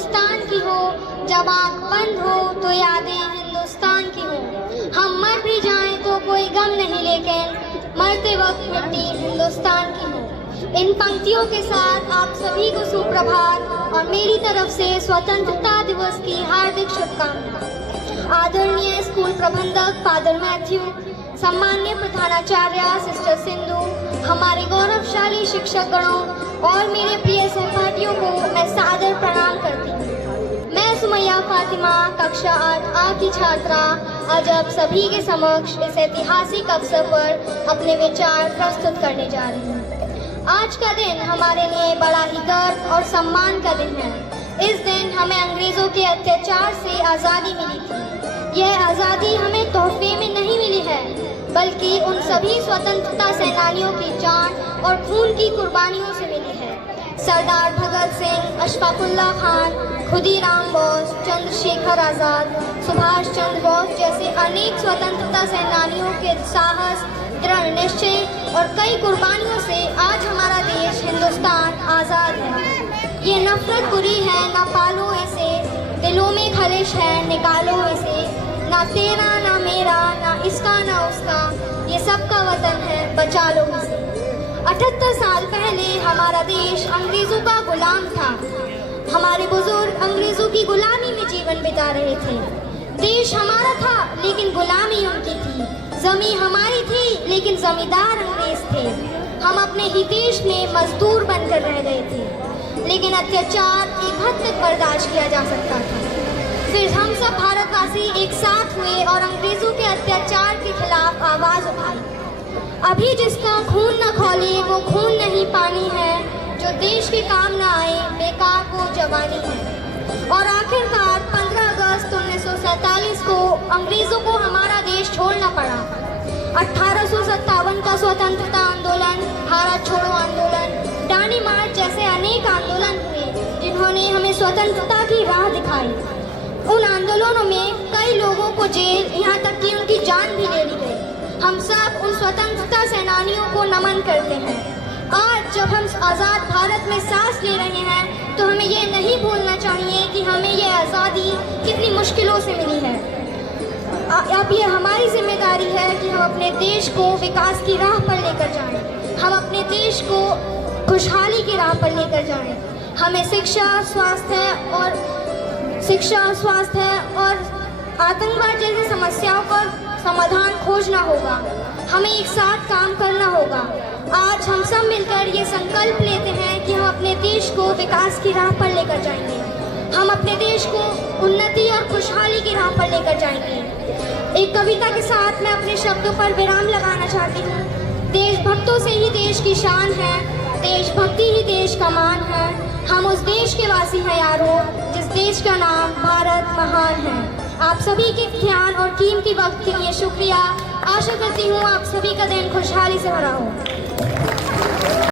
हिंदुस्तान की हो, जब आँख बंद हो तो यादें हिंदुस्तान की हो। हम मर भी जाएं तो कोई गम नहीं, लेकिन मरते वक्त मिट्टी हिंदुस्तान की हो। इन पंक्तियों के साथ आप सभी को सुप्रभात और मेरी तरफ से स्वतंत्रता दिवस की हार्दिक शुभकामनाएं। आदरणीय स्कूल प्रबंधक फादर मैथ्यू, सम्मान्य प्रधानाचार्य सिस्टर सिंधु, हमारे गौरवशाली शिक्षक गणों और मेरे प्रिय सहपाठियों को मैं सादर प्रणाम करती हूँ। मैं सुमैया फातिमा, कक्षा 8A की छात्रा, आज आप सभी के समक्ष इस ऐतिहासिक अवसर पर अपने विचार प्रस्तुत करने जा रही हूँ। आज का दिन हमारे लिए बड़ा ही गर्व और सम्मान का दिन है। इस दिन हमें अंग्रेजों के अत्याचार से आज़ादी मिली थी। यह आज़ादी हमें तोहफे में नहीं मिली है, बल्कि उन सभी स्वतंत्रता सेनानियों की जान और खून की कुर्बानियों से मिली है। सरदार भगत सिंह, अशफाकुल्लाह खान, खुदीराम बोस, चंद्रशेखर आज़ाद, सुभाष चंद्र बोस जैसे अनेक स्वतंत्रता सेनानियों के साहस, दृढ़ निश्चय और कई कुर्बानियों से आज हमारा देश हिंदुस्तान आज़ाद है। ये नफरत बुरी है, ना पालो इसे, दिलों में खलिश है, निकालो इसे। ना तेरा ना मेरा, ना इसका ना उसका, ये सबका वतन है, बचा लो इसे। 78 साल पहले हमारा देश अंग्रेजों का गुलाम था। हमारे बुजुर्ग अंग्रेजों की गुलामी में जीवन बिता रहे थे। देश हमारा था लेकिन गुलामी उनकी थी। जमीन हमारी थी लेकिन जमींदार अंग्रेज थे। हम अपने ही देश में मजदूर बनकर रह गए थे, लेकिन अत्याचार एक हद तक बर्दाश्त किया जा सकता था। फिर हम सब भारतवासी एक साथ हुए और अंग्रेजों के अत्याचार के खिलाफ आवाज उठाई। अभी जिसका खून न खौले वो खून नहीं पानी है, जो देश के काम न आए बेकार वो जवानी है। और आखिरकार 15 अगस्त 1947 को अंग्रेजों को हमारा देश छोड़ना पड़ा। 1857 का स्वतंत्रता आंदोलन, भारत छोड़ो आंदोलन, दांडी मार्च जैसे अनेक आंदोलन हुए जिन्होंने हमें स्वतंत्रता की राह दिखाई। उन आंदोलनों में कई लोगों को जेल, यहाँ तक कि उनकी जान भी ले ली गई। हम सब उन स्वतंत्रता सेनानियों को नमन करते हैं। आज जब हम आज़ाद भारत में सांस ले रहे हैं तो हमें ये नहीं भूलना चाहिए कि हमें ये आज़ादी कितनी मुश्किलों से मिली है। अब ये हमारी जिम्मेदारी है कि हम अपने देश को विकास की राह पर लेकर जाएं। हम अपने देश को खुशहाली की राह पर लेकर जाएं। हमें शिक्षा, स्वास्थ्य और आतंकवाद जैसी समस्याओं का समाधान खोजना होगा। हमें एक साथ काम करना होगा। आज हम सब मिलकर ये संकल्प लेते हैं कि हम अपने देश को विकास की राह पर लेकर जाएंगे। हम अपने देश को उन्नति और खुशहाली की राह पर लेकर जाएंगे। एक कविता के साथ मैं अपने शब्दों पर विराम लगाना चाहती हूँ। देशभक्तों से ही देश की शान है, देशभक्ति ही देश का मान है। हम उस देश के वासी हैं यारों, जिस देश का नाम भारत महान है। आप सभी के ध्यान और कीमती वक्त के लिए शुक्रिया। आशा करती हूँ आप सभी का दिन खुशहाली से भरा हो।